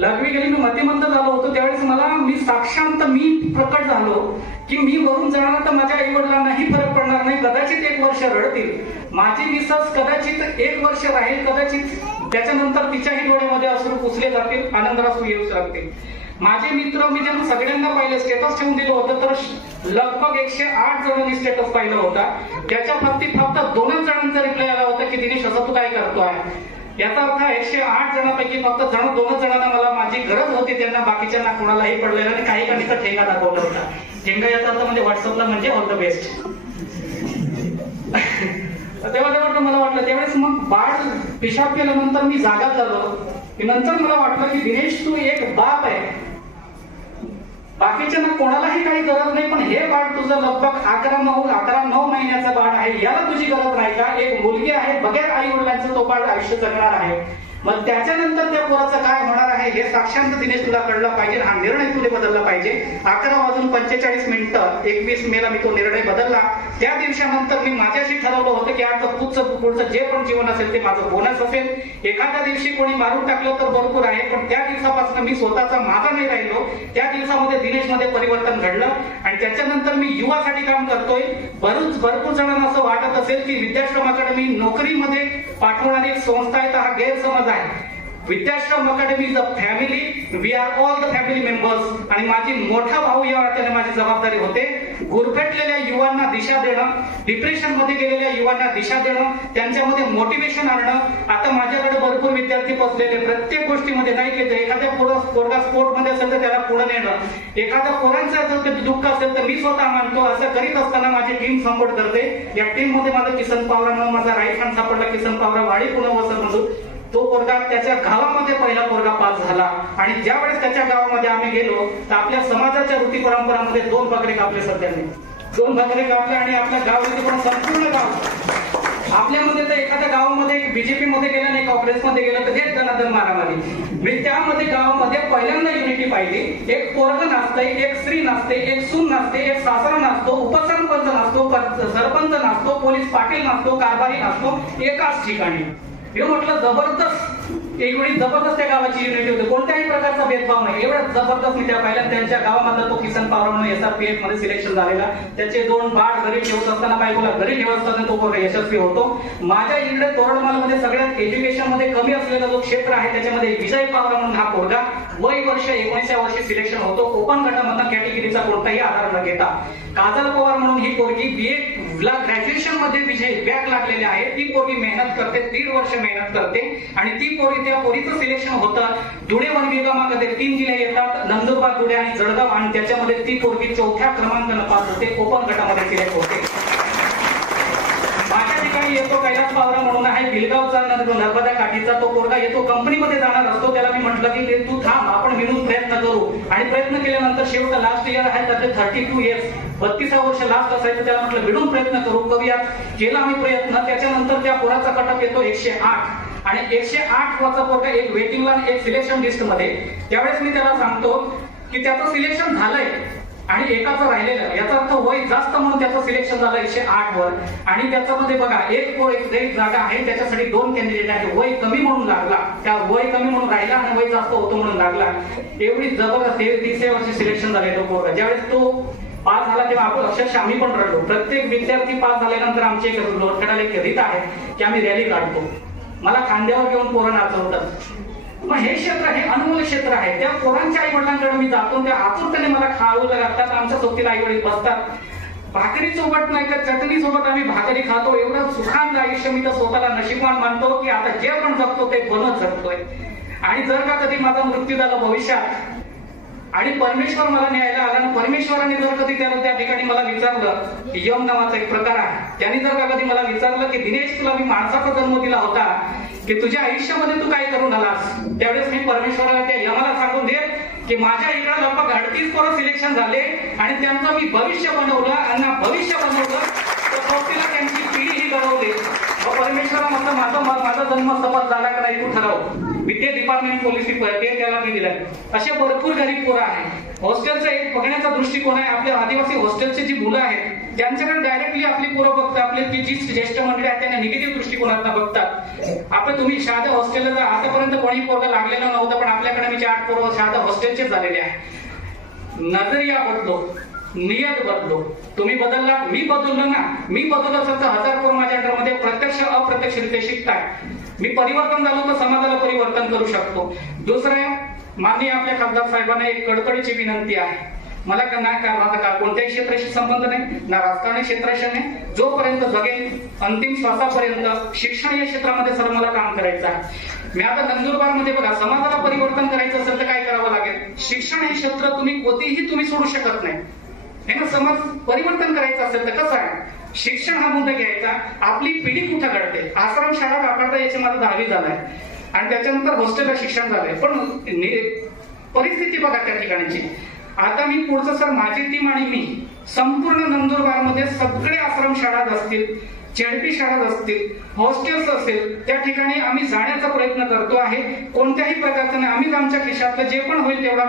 लघवी गेली, मी मतिमंत झालो होतो त्यावेळेस मी साक्षांत प्रकट झालो की मी वरून जाणार तर माझ्या आई वडिलांनाही फरक पडणार नाही, कदाचित 1 वर्ष रडतील, माझी मिसस कदाचित 1 वर्ष राहील, कदाचित त्याच्यानंतर तिच्याही डोळ्यामध्ये अश्रू पुसले जातील, आनंदाश्रू येऊ लागतील. माझे मित्र मी जेव्हा सगळ्यांना पाहिलं, स्टेटस ठेवून दिलं होतं तर लगभग 108 जणांनी स्टेटस पाहिलं होता. त्याच्या बाबतीत फक्त 2 जणांचा रिप्लाय आला होता की दिनेश असं तू काय करतो आहे. याचा अर्थ 108 जणांपैकी फक्त 2 जणांना मला माझी गरज होती, त्यांना बाकीच्यांना कोणालाही पडलेलं आणि काही काहींचा ठेंगा दाखवला होता. ठेंगा याचा अर्थ म्हणजे व्हॉट्सअपला म्हणजे ऑल द बेस्ट. तेव्हा मला वाटलं त्यावेळेस मग बाळ पिशाब केल्यानंतर मी जागा झालो. नंतर मला वाटलं की दिनेश तू एक बाप आहे, बाकीच्यांना कोणालाही काही गरज नाही, पण हे बाळ तुझं लगभग 11-9 महिन्याचं बाळ आहे, याला तुझी गरज नाही का. एक मुलगी आहे, बगैर आई वडिलांचं तो बाळ आयुष्य जगणार आहे, मग त्याच्यानंतर त्या पोराचं काय होणार आहे हे साक्षांत दिनेश तुला कळलं पाहिजे. हा निर्णय तुला बदलला पाहिजे. 11:45 21 मेला मी तो निर्णय बदलला. त्या दिवसानंतर मी माझ्याशी ठरवलं होतं की आता पुढचं जे पण जीवन असेल ते माझं बोनस असेल. एखाद्या दिवशी कोणी मारून टाकलं तर भरपूर आहे, पण त्या दिवसापासून मी स्वतःचा माझा नाही राहिलो. त्या दिवसामध्ये दिनेशमध्ये परिवर्तन घडलं आणि त्याच्यानंतर मी युवासाठी काम करतोय. भरपूर जणांना असं वाटत असेल की वृद्धाश्रम अकादमी नोकरीमध्ये पाठवणारी एक संस्था आहे, तर हा गैरसमज आहे. वृद्धाश्रम academy is a family, we are all the family members. आणि माझी मोठा भाऊ या अर्थाने माझी जबाबदारी होते गुरफटलेल्या युवांना दिशा देणं, डिप्रेशन मध्ये गेलेल्या युवांना दिशा देणं, त्यांच्यामध्ये मोटिवेशन आणणं. आता माझ्याकडे भरपूर विद्यार्थी बसलेले, प्रत्येक गोष्टीमध्ये नाही की एखाद्या पोरगा स्पोर्टमध्ये असेल तर त्याला पुढे नेणं, एखाद्या पोरांचं जर दुःख असेल तर मी स्वतः मानतो. असं करीत असताना माझी टीम सपोर्ट करते. या टीम मध्ये माझा किसन पावरा, माझा राईट हँड सापडला किसन पावरा, वाडी पुणे वसंत. तो पोरगा त्याच्या गावामध्ये पहिला पोरगा पास झाला आणि ज्या वेळेस त्याच्या गावामध्ये आम्ही गेलो तर आपल्या समाजाच्या रीती परंपरांमध्ये 2 बकरे कापले सध्याने. 2 बकरे कापले आणि आपल्या गावामध्ये पण संपूर्ण गाव आपल्यामध्ये तर एखाद्या गावामध्ये बीजेपी मध्ये गेलं नाही, काँग्रेसमध्ये गेलं तर हेच दनादन मारामारी. मी त्यामध्ये गावामध्ये पहिल्यांदा युनिटी पाहिली. एक पोरग नाचतंय, एक स्त्री नाचते, एक सून नाचते, एक सासरा नाचतो, उपसरपंच नाचतो, सरपंच नाचतो, पोलीस पाटील नाचतो, कारभारी नाचतो एकाच ठिकाणी. हे म्हटलं जबरदस्त, एवढी जबरदस्त त्या गावाची युनिटी होती, कोणत्याही प्रकारचा भेदभाव नाही. एवढं जबरदस्त मी त्या पहिल्या त्यांच्या गावामधला तो किसन पावरा म्हणून SRPF मध्ये सिलेक्शन झालेला. त्याचे 2 बाळ घरी ठेवत असताना बायकोला घरी ठेवत असताना तो यशस्वी होतो. माझ्या इकडे तोरणमालमध्ये सगळ्यात एज्युकेशन मध्ये कमी असलेला जो क्षेत्र आहे त्याच्यामध्ये विजय पावरा म्हणून हा पोरगा वय वर्ष 19व्या वर्षी सिलेक्शन होतो. ओपन गटामधून कॅटेगरीचा कोणताही आधार न घेता. काजल पवार म्हणून ही पोरगी BA ग्रॅज्युएशन मध्ये विजय बॅक लागलेले आहे. ती पोरगी मेहनत करते, 1.5 वर्ष मेहनत करते आणि ती पोरगी त्या पोरीचं सिलेक्शन होतं. धुळे वन विभागामध्ये 3 जिल्हे येतात, नंदुरबार, धुळे आणि जळगाव, आणि त्याच्यामध्ये ती पोरगी 4थ्या क्रमांकाने पास होते, ओपन गटामध्ये सिलेक्ट होते. माझ्या ठिकाणी येतो कैलास पावरा म्हणून आहे, बिलगावचा नर्मदा काठीचा. तो पोरगा येतो, कंपनीमध्ये जाणार असतो. त्याला मी म्हटलं की तू थांब, आपण मिळून प्रयत्न करू. आणि प्रयत्न केल्यानंतर शेवट लास्ट इयर आहे त्याचे 32 इयर्स, 32 वर्ष लास्ट असायचं. त्याला म्हटलं मिळून प्रयत्न करूया. केला आम्ही प्रयत्न. त्याच्यानंतर त्या पोराचा कटअप येतो 108 आणि 108 वाचा पोरगा एक वेटिंगला एक सिलेक्शन लिस्ट मध्ये. त्यावेळेस मी त्याला सांगतो की त्याचं सिलेक्शन झालंय आणि एकाचं राहिलेलं, याचा अर्थ वय जास्त म्हणून त्याचं सिलेक्शन झालं 108 वर. आणि त्याच्यामध्ये बघा एक जागा आहे त्याच्यासाठी 2 कॅन्डिडेट आहे. वय कमी म्हणून लागला, त्या वय कमी म्हणून राहिला आणि वय जास्त होतो म्हणून लागला. एवढी जबरदस्त 30व्या वर्षी सिलेक्शन झाले तो पोरगा. ज्यावेळेस तो पास झाला तेव्हा आपण अक्षरशः आम्ही पण रडलो. प्रत्येक विद्यार्थी पास झाल्यानंतर आमची एक रीत आहे की आम्ही रॅली काढतो. मला खांद्यावर घेऊन पोरं नाचवतात. मग हे क्षेत्र हे अनमोल क्षेत्र आहे. त्या पोरांच्या आई वडिलांकडे मी जातो, त्या आतुरतेने मला खाऊ लागतात. आमच्या सोबतीला आई वडील बसतात, भाकरी सोबत नाही तर चटणी सोबत आम्ही भाकरी खातो. एवढं सुखांत आयुष्य मी तर स्वतःला नशीबवान मानतो की आता जे पण जगतो ते बनत जगतोय. आणि जर का कधी माझा मृत्यू झाला भविष्यात आणि परमेश्वर मला न्यायला आला आणि परमेश्वराने जर कधी त्या ठिकाणी मला विचारलं, यम नावाचा एक प्रकार आहे, त्यांनी जर का कधी मला विचारलं की दिनेश तुला मी माणसाचा जन्म दिला होता की तुझ्या आयुष्यामध्ये तू काय करून आलास, त्यावेळेस मी परमेश्वराला त्या यमाला सांगून दे की माझ्या इकडे लगभग 38 पोरं सिलेक्शन झाले आणि त्यांचं मी भविष्य बनवलं आणि भविष्य बनवलं तर शेवटीला त्यांची पिढी ही घडवली. परमेश्वरा म्हटलं माझा जन्म सफल झाला का नाही तू ठरव. ते डिपार्टमेंट पॉलिसी ते त्याला मी दिलं. असे भरपूर गरीब पोरं आहेत. हॉस्टेलचा एक बघण्याचा दृष्टिकोन आहे. आपल्या आदिवासी हॉस्टेलची जी मुलं आहेत त्यांच्याकडे डायरेक्टली आपली पोरं बघतात. आपली ती जी ज्येष्ठ मंडळी आहेत त्यांना निगेटिव्ह दृष्टिकोनातून बघतात. आपण तुम्ही साध्या हॉस्टेलला आतापर्यंत कोणी पोरं लागलेलं नव्हतं, पण आपल्याकडे मी 8 पोरं साध्या हॉस्टेलचे झालेले आहे. नजरिया बदलो, नियत बदलो. तुम्ही बदलला, मी बदललो ना. मी बदललो असेल तर 1000 पोरं माझ्या अंडरमध्ये प्रत्यक्ष अप्रत्यक्षरित्या शिकतात. मी परिवर्तन झालो तर समाजाला परिवर्तन करू शकतो. दुसरं, माननीय आपल्या खासदार साहेबांना एक कडकडीची विनंती आहे. मला कोणत्याही क्षेत्राशी संबंध नाही, ना राजकारणी क्षेत्राशी नाही. जोपर्यंत जगेल अंतिम श्वासापर्यंत शिक्षण या क्षेत्रामध्ये सर मला काम करायचं आहे. मी आता नंदुरबार मध्ये बघा, समाजाला परिवर्तन करायचं असेल तर काय करावं लागेल? शिक्षण हे क्षेत्र तुम्ही सोडू शकत नाही. समाज परिवर्तन करायचं असेल तर कसं आहे? शिक्षण हा मुद्दा घ्यायचा. आपली पिढी कुठं घडते? आश्रम शाळा वापरता याची माझं 10वी झालाय आणि त्याच्यानंतर हॉस्टेलला शिक्षण झालंय. पण परिस्थिती बघा त्या ठिकाणची. आता मी पुढचं सर, माझी टीम आणि मी संपूर्ण नंदुरबार मध्ये सगळे आश्रम शाळा असतील, चेडपी शाळा असतील, हॉस्टेल्स असेल, त्या ठिकाणी आम्ही जाण्याचा प्रयत्न करतो आहे. कोणत्याही प्रकारचं नाही. आम्हीच आमच्या खिशातलं जे पण होईल तेवढा